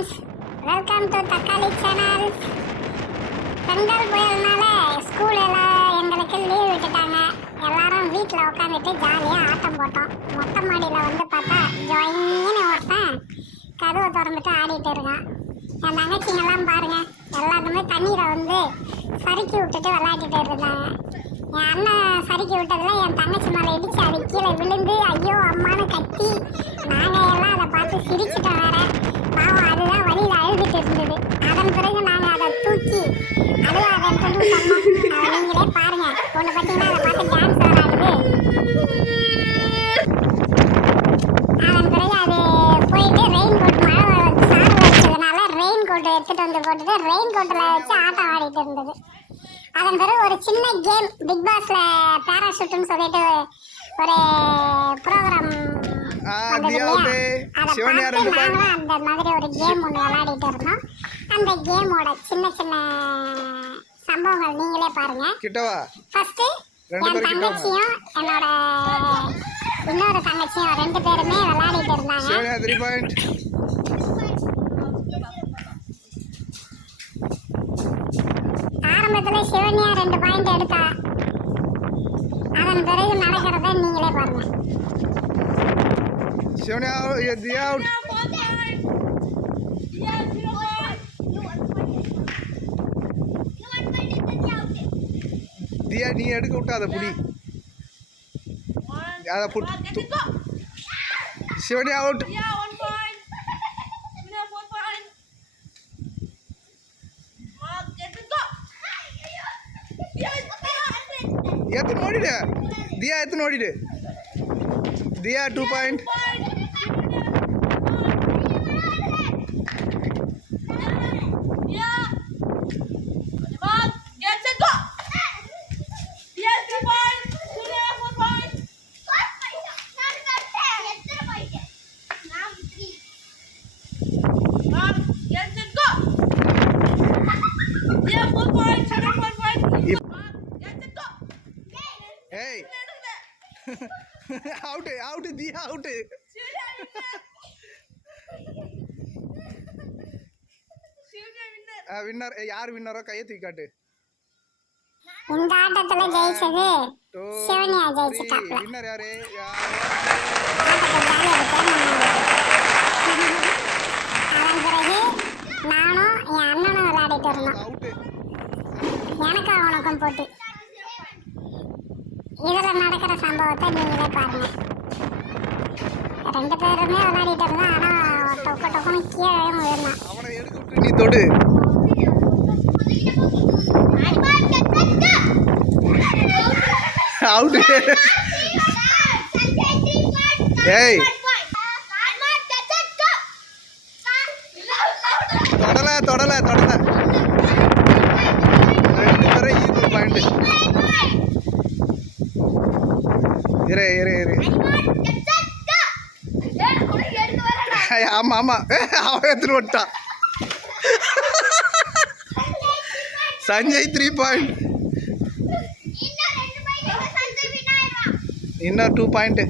Friends, welcome to தக்காளி channel. Bengal புயல்னால school எல்லாம் எங்களுக்கு லீவ் விட்டுட்டாங்க. எல்லாரும் வீட்டில் உட்காந்துட்டு ஜாலியாக ஆட்டம் போட்டோம். மொட்டை மாடியில் வந்து பார்த்தா ஜொயின்னு ஒருத்தன் கதவை திறந்துட்டு ஆடிட்டு இருக்கான். என் தங்கச்சிங்கெல்லாம் பாருங்கள், எல்லாத்துமே தண்ணீரை வந்து சறுக்கி விட்டுட்டு விளையாடிட்டு இருந்தாங்க. என் அண்ணன் சறுக்கி விட்டதில் என் தங்கச்சி மேலே இடித்து அது கீழே விழுந்து ஐயோ அம்மானு கத்தி நாங்கள் எல்லாம் அதை பார்த்து சிரிச்சிட்டோம். வேற பாவம் அதுதான் வழியில் அழுதுட்டு இருந்தது. அதன் பிறகு நாங்கள் அதை தூக்கி அதன் சொல்லி சொன்னோம். நீங்களே பாருங்க, ஒன்று பார்த்தீங்கன்னா அதை பார்த்து டான்ஸ் வராது. அதன் பிறகு அது போயிட்டு ரெயின் கோட் மழை சாறு வச்சதுனால ரெயின் கோட்டை எடுத்துகிட்டு வந்து போட்டுட்டு ரெயின் கோட்டில் வச்சு ஆட்டம் ஆடிட்டு இருந்தது. அதன் பிறகு ஒரு சின்ன கேம், பிக் பாஸ்ல பேராஷூட்னு சொல்லிட்டு ஒரு ப்ரோக்ராம் அந்த மாதிரி ஒரு கேம் ஒன்று விளையாடிட்டு இருந்தோம். அந்த கேமோட சின்ன சின்ன சம்பவங்கள் நீங்களே பாருங்க. ஃபர்ஸ்ட் என் தங்கச்சியும் என்னோட இன்னொரு தங்கச்சியும் ரெண்டு பேருமே விளையாடிட்டு இருந்தாங்க. ஆரம்பத்தில் சிவன்யா 2 பாயிண்ட் எடுத்தா. அதன் பிறகு நடக்கிறத நீங்களே பாருங்க. தியா நீ எடுக்க விட்டா அதை புடி. அதை சிவனி அவுட். எத்தனை ஓடிடு தியா, எத்தனை ஓடிடு தியா. 2 point. Hey, out, Dia, out. Winner யார் வின்னரோ கையை தூக்கி காட்டு. இந்த ஆட்டத்துல ஜெயிச்சது சிவனியா ஜெயிச்சிட்டாப்ல. வின்னர் யாரு? அதன் பிறகு நானும் என் அண்ணனும் விளையாடிட்டு இருந்தோம். எனக்கு அவனுக்கும் போட்டி. இதில் நடக்கிற சம்பவத்தை நீங்களே பாருங்க. 2 பேருமே விளையாடிட்டு இருந்தான். ஆனால் டொக்குன்னு கீழே விழுந்தான். அவனை எடுக்க விட்டு நீ தொடு. அவுட். ஏய் தொடல 2 பேரும் ஈக்குவல் பாயிண்ட். இரு ஆமா அவன் எடுத்துட்டு விட்டான். சஞ்சய் 3 பாயிண்ட். இன்னும் 2 பாயிண்ட்.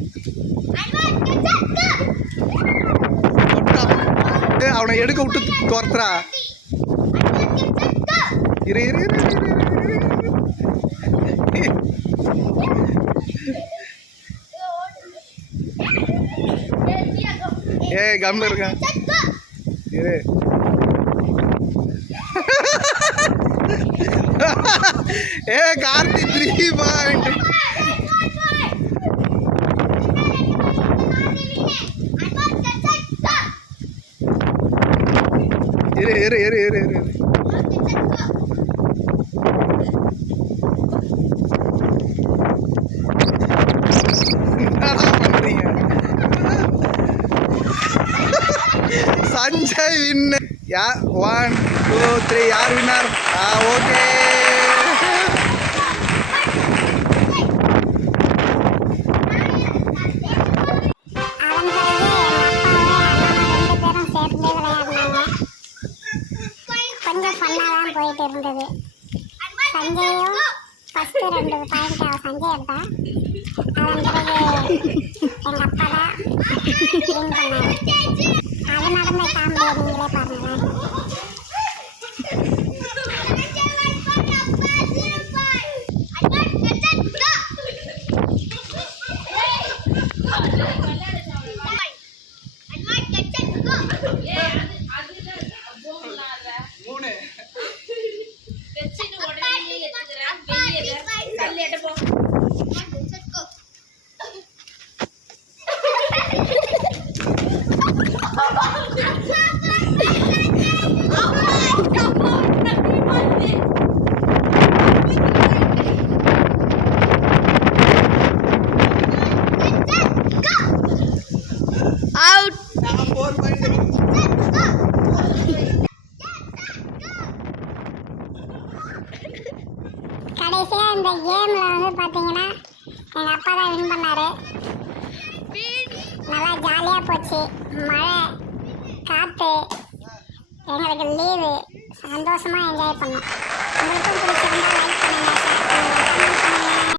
அவனை எடுக்க விட்டு துரத்துறா. இரு ஏய் கம்ல இருக்க. இரு கார்த்தி 3 பாயிண்ட். இரு சஞ்சய் வின்னர். 1 2 3 யார் வின்னர்? ஓகே. கொஞ்சம் ஃபன்னாக தான் போயிட்டு இருந்தது. சஞ்சயும் ஃபஸ்ட்டு 2 பாயிண்ட் சஞ்சய் எடுத்தான். அதன் பிறகு எங்கள் அப்பா தான் வின் பண்ணார். அது நடந்த காமெடியை நீங்களே பாருங்களேன். மூணு Out. நாங்கள் 4 பாயிண்ட். கடைசியா இந்த கேம்ல வந்து பாத்தீங்கன்னா எங்க அப்பா தான் வின் பண்ணாரு. நல்லா ஜாலியா போச்சு. மழை, காத்து, எங்களுக்கு லீவு, சந்தோஷமா என்ஜாய் பண்ணோம். உங்களுக்கும் பிடிச்சிருந்தா